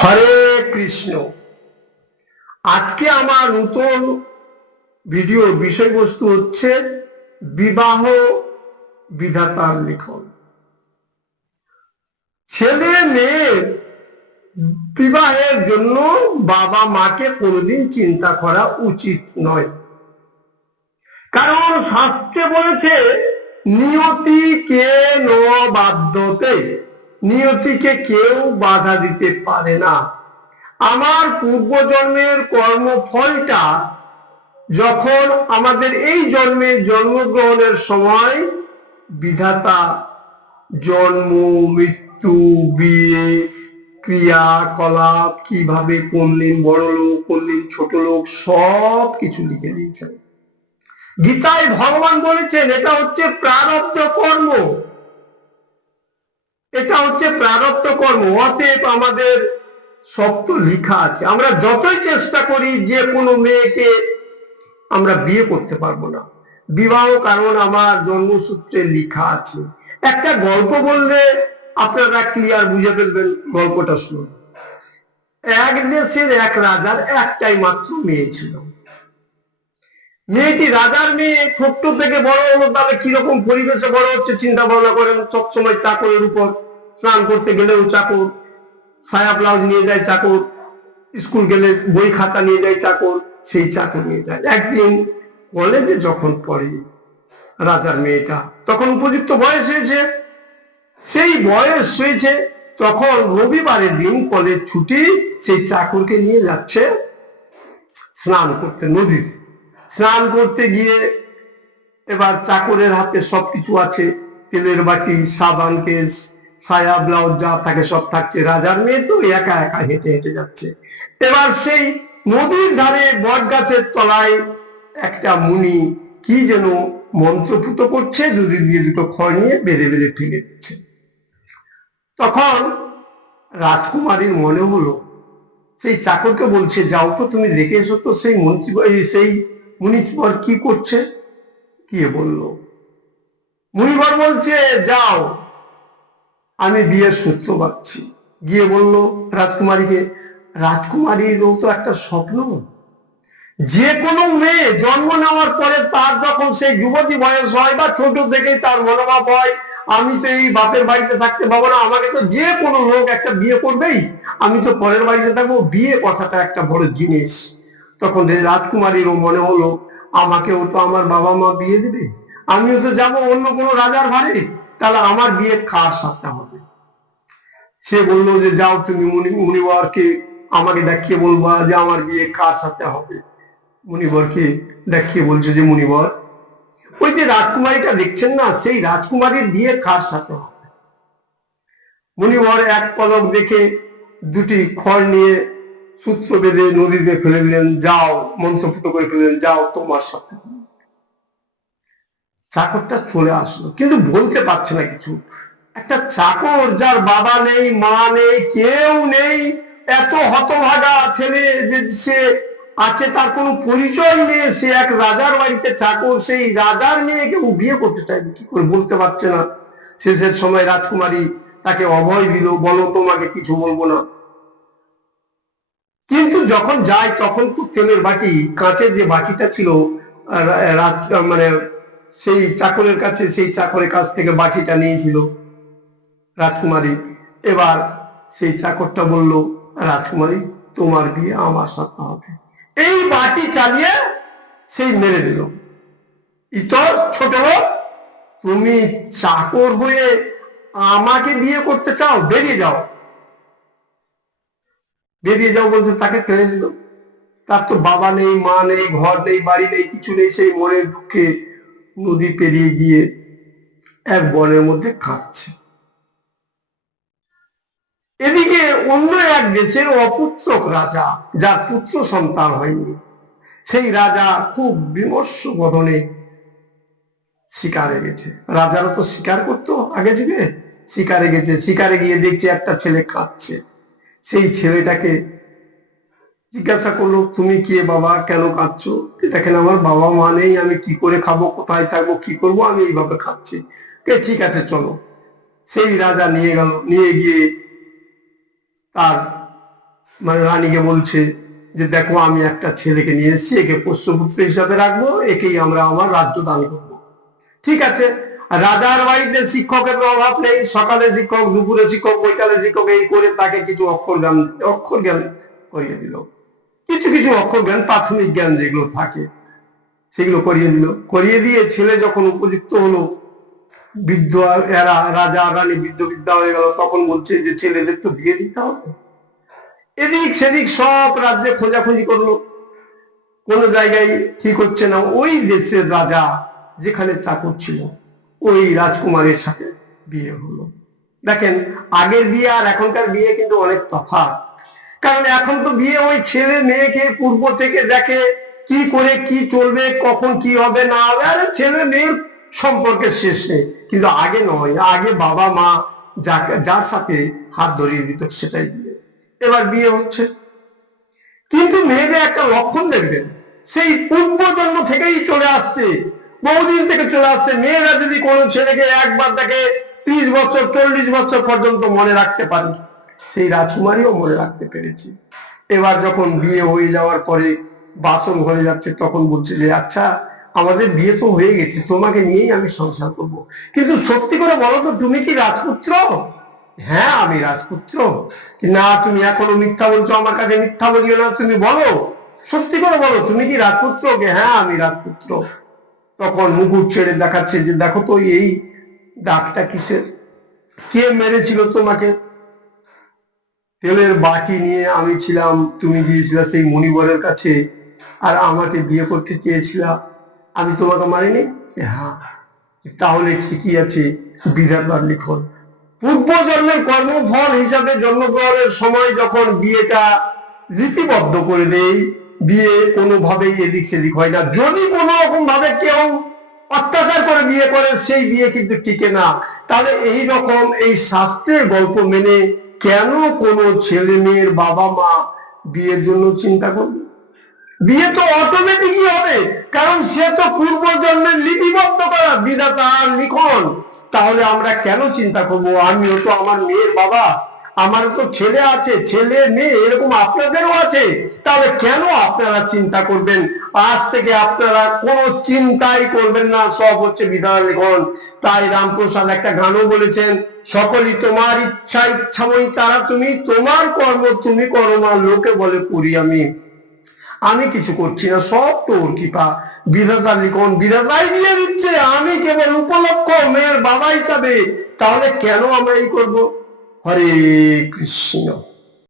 হরে কৃষ্ণ। আজকে আমার নতুন ভিডিওর বিষয়বস্তু হচ্ছে বিবাহ বিধাতার লিখন। ছেলে মেয়ের বিবাহের জন্য বাবা মাকে কোনোদিন চিন্তা করা উচিত নয়, কারণ শাস্ত্রে বলেছে নিয়তিকে ন বাধ্যতে, নিয়তিকে কেউ বাধা দিতে পারে না। আমার পূর্বজন্মের কর্মফলটা যখন আমাদের এই জন্মে জন্মগ্রহণের সময় বিধাতা জন্ম, মৃত্যু, বিয়ে, ক্রিয়াকলাপ, কিভাবে কোন দিন বড় লোক কোন দিন ছোট লোক সব কিছু লিখে দিয়েছেন। গীতায় ভগবান বলেছেন এটা হচ্ছে প্রারব্ধ কর্ম, এটা হচ্ছে প্রারব্ধ কর্ম। অতএব আমাদের সব তো লেখা আছে। আমরা যতই চেষ্টা করি যে কোনো মেয়েকে আমরা বিয়ে করতে পারবো না বিবাহ, কারণ আমার জন্মসূত্রে লেখা আছে। একটা গল্প বললে আপনারা ক্লিয়ার বুঝে ফেলবেন। গল্পটা শুনুন। এক দেশের এক রাজার একটাই মাত্র মেয়ে ছিল। মেয়েটি রাজার মেয়ে, ছোট্ট থেকে বড় হলো, তাহলে কিরকম পরিবেশে বড় হচ্ছে চিন্তা ভাবনা করেন। সবসময় চাকরের উপর, স্নান করতে গেলেও চাকর, সায়া ব্লাউজ নিয়ে যায় চাকর, স্কুল গেলে বই খাতা নিয়ে যায় চাকর, সেই চাকর নিয়ে যায়। একদিন কলেজে যখন পড়ে রাজার মেয়েটা, তখন উপযুক্ত বয়স হয়েছে। সেই বয়স হয়েছে তখন রবিবারের দিন কলেজ ছুটি, সেই চাকরকে নিয়ে যাচ্ছে স্নান করতে নদীতে। স্নান করতে গিয়ে এবার চাকরের হাতে সবকিছু আছে, তেলের বাটি, সাবান কেস, সায়া ব্লাউজ যা থাকে সব থাকছে। রাজার মেয়ে তো একা একা হেঁটে হেঁটে যাচ্ছে। এবার সেই নদীর ধারে বট গাছের তলায় একটা মুনি কি যেন মন্ত্রপুত করছে, দুদি দিয়ে দুটো খড় নিয়ে বেঁধে বেঁধে ফেলে দিচ্ছে। তখন রাজকুমারীর মনে হলো, সেই চাকরকে বলছে যাও তো তুমি দেখে এসো তো সেই মন্ত্রী সেই মুনিবর কি করছে। কে বলল? মুনিবর বলছে যাও, আমি বিয়ের সূত্র পাচ্ছি। গিয়ে বলল রাজকুমারীকে। রাজকুমারীরও তো একটা স্বপ্ন, যে কোনো মেয়ে জন্ম নেওয়ার পরে তার যখন সেই যুবতী বয়স হয় বা ছোট থেকেই তার মনোভাব হয় আমি তো এই বাপের বাড়িতে থাকতে পাবো না, আমাকে তো যে কোনো লোক একটা বিয়ে করবেই, আমি তো পরের বাড়িতে থাকবো। বিয়ে কথাটা একটা বড় জিনিস। তখন রাজকুমারীরও মনে হলো আমাকেও তো আমার বাবা মা বিয়ে দেবে, আমিও তো যাবো অন্য কোনো রাজার ঘরে, তাহলে আমার বিয়ে কার সাথে হবে? সে বললো যে যাও তুমি মুনিবরকে আমাকে দেখিয়ে বলবা যে আমার বিয়ে কার সাথে হবে। মুনিবরকে দেখিয়ে বলছে যে মুনিবর, ওই যে রাজকুমারীটা দেখছেন না, সেই রাজকুমারীর বিয়ে কার সাথে হবে? মুনিবর এক পলক দেখে দুটি খড় নিয়ে সূত্র বেঁধে নদীতে ফেলে দিলেন, যাও, মন্ত্রপুত করে ফেললেন, যাও তোমার সাথে। চাকরটা চলে আসলো, কিন্তু বলতে পারছে না কিছু। একটা চাকর যার বাবা নেই, মা নেই, কেউ নেই, এত হতভাগা ছেলে যে সে আছে, তার কোনো পরিচয় নেই, সে এক রাজার বাড়িতে চাকর, সেই রাজার মেয়েকে ও বিয়ে করতে চাইবে কি করে বলতে পারছে না। শেষের সময় রাজকুমারী তাকে অভয় দিল, বলো তোমাকে কিছু বলবো না। কিন্তু যখন যায় তখন তো তেলের বাটি, কাঁচের যে বাটিটা ছিল, মানে সেই চাকরের কাছে, সেই চাকরের কাছ থেকে বাটিটা নিয়েছিল রাজকুমারী। এবার সেই চাকরটা বলল রাজকুমারী তোমার বিয়ে আমার সাথে হবে। এই বাটি চালিয়ে সেই মেরে দিল। ইতর ছোট লোক, তুমি চাকর হয়ে আমাকে বিয়ে করতে চাও, বেরিয়ে যাও। বেরিয়ে যাও বলতে তাকে ছেড়ে দিল। তার তো বাবা নেই, মা নেই, ঘর নেই, বাড়ি নেই, কিছু নেই। সেই মনের দুঃখে নদী পেরিয়ে গিয়ে এক বনের মধ্যে কাঁদছে। এদিকে অন্য এক দেশের অপুত্রক রাজা, যার পুত্র সন্তান হয়নি, সেই রাজা খুব বিমর্ষ বদনে শিকারে গেছে। রাজারা তো শিকার করতো আগে যুগে, শিকারে গেছে। শিকারে গিয়ে দেখছে একটা ছেলে কাঁদছে। সেই ছেলেটাকে জিজ্ঞাসা করলো তুমি কে বাবা, কেন কাঁদছো? দেখেন আমার বাবা মা নেই, আমি কি করে খাবো, কোথায় থাকবো, কি করবো, আমি এইভাবে খাচ্ছি। ঠিক আছে চলো। সেই রাজা নিয়ে গেল, নিয়ে গিয়ে তার মানে রানীকে বলছে যে দেখো আমি একটা ছেলেকে নিয়ে এসেছি, একে পোষ্যপুত্র হিসাবে রাখবো, একেই আমরা আমার রাজ্য দান করবো। ঠিক আছে, রাজার বাড়িতে শিক্ষকের তো অভাব নেই, সকালে শিক্ষক, দুপুরে শিক্ষক, বৈকালে শিক্ষক, এই করে তাকে কিছু অক্ষর জ্ঞান করিয়ে দিল। কিছু কিছু অক্ষর জ্ঞান, প্রাথমিক জ্ঞান যেগুলো থাকে সেগুলো করিয়ে দিল। করিয়ে দিয়ে ছেলে যখন উপযুক্ত হলো, বৃদ্ধ এরা রাজা রানী বৃদ্ধ বিদ্যা হয়ে গেল, তখন বলছে যে ছেলেদের তো বিয়ে দিতে হবে। এদিক সেদিক সব রাজ্যে খোঁজাখুঁজি করলো, কোনো জায়গায় ঠিক হচ্ছে না। ওই দেশের রাজা যেখানে চাকর ছিল ওই রাজকুমারের সাথে বিয়ে হলো। দেখেন, আগের বিয়ে আর এখনকার বিয়ে কিন্তু অনেক তফাৎ। কারণ এখন তো বিয়ে ওই ছেলে মেয়েকে পূর্ব থেকে দেখে, কি করে কি চলবে, কখন কি হবে না হবে, আরে ছেলে মেয়ের সম্পর্কের শেষ নেই। কিন্তু আগে নয়, আগে বাবা মা যার সাথে হাত ধরিয়ে দিত সেটাই বিয়ে। এবার বিয়ে হচ্ছে, কিন্তু মেয়েদের একটা লক্ষণ দেখবেন, সেই পূর্বজন্ম থেকেই চলে আসছে, বহুদিন থেকে চলে আসছে। মেয়েরা যদি কোনো ছেলেকে একবার দেখে 30 বছর 40 বছর পর্যন্ত মনে রাখতে পারে, সেই রাজকুমারীও মনে রাখতে পেরেছি। এবার যখন বিয়ে হয়ে যাওয়ার পরে বাসন ঘরে যাচ্ছে, তখন বলছে যে আচ্ছা আমাদের বিয়ে তো হয়ে গেছে, তোমাকে নিয়েই আমি সংসার করব, কিন্তু সত্যি করে বলো তো তুমি কি রাজপুত্র? হ্যাঁ আমি রাজপুত্র। না তুমি এখনো মিথ্যা বলছো, আমার কাছে মিথ্যা বলিও না, তুমি বলো, সত্যি করে বলো তুমি কি রাজপুত্র? হ্যাঁ আমি রাজপুত্র। তখন মুকুট ছেড়ে দেখাচ্ছে যে দেখো তো এই দাগটা কিসের, কে মেরেছিল তোমাকে? তেলের বাটি নিয়ে আমি ছিলাম, তুমি গিয়েছিলা সেই মণিবরের কাছে আর আমাকে বিয়ে করতে চেয়েছিলা, আমি তোমাকে মারিনি? হ্যাঁ। তাহলে ঠিকই আছে, বিধাতার লিখন। পূর্বজন্মের কর্মফল হিসাবে জন্মগ্রহণের সময় যখন বিয়েটা লিপিবদ্ধ করে দেই, বিয়ে কোনোভাবেই এদিক সেদিক হয় না। যদি কোনো রকম ভাবে কেউ অত্যাচার করে বিয়ে করে, সেই বিয়ে কিন্তু টিকে না। তাহলে এই রকম এই শাস্ত্রের গল্প মেনে কেন কোনো ছেলে মেয়ের বাবা মা বিয়ের জন্য চিন্তা করবে? বিয়ে তো অটোমেটিকই হবে, কারণ সে তো পূর্বজন্মের লিপিবদ্ধ করা বিধাতার লিখন। তাহলে আমরা কেন চিন্তা করব? আমিও তো আমার মেয়ের বাবা, আমারও তো ছেলে আছে, ছেলে মেয়ে এরকম আপনাদেরও আছে, তাহলে কেন আপনারা চিন্তা করবেন? আজ থেকে আপনারা কোনো চিন্তাই করবেন না, সব হচ্ছে বিধাতার লিখন। তাই রামপ্রসাদ একটা গানও বলেছেন, সকলই তোমার ইচ্ছা ইচ্ছাময়ী তারা তুমি, তোমার কর্ম তুমি করো না, লোকে বলে করি আমি, আমি কিছু করছি না, সব তোর কৃপা। বিধাতার লিখন, বিধাতাই দিয়ে দিচ্ছে, আমি কেবল উপলক্ষ মেয়ের বাবা হিসাবে। তাহলে কেন আমরা এই করব? হরে কৃষ্ণ।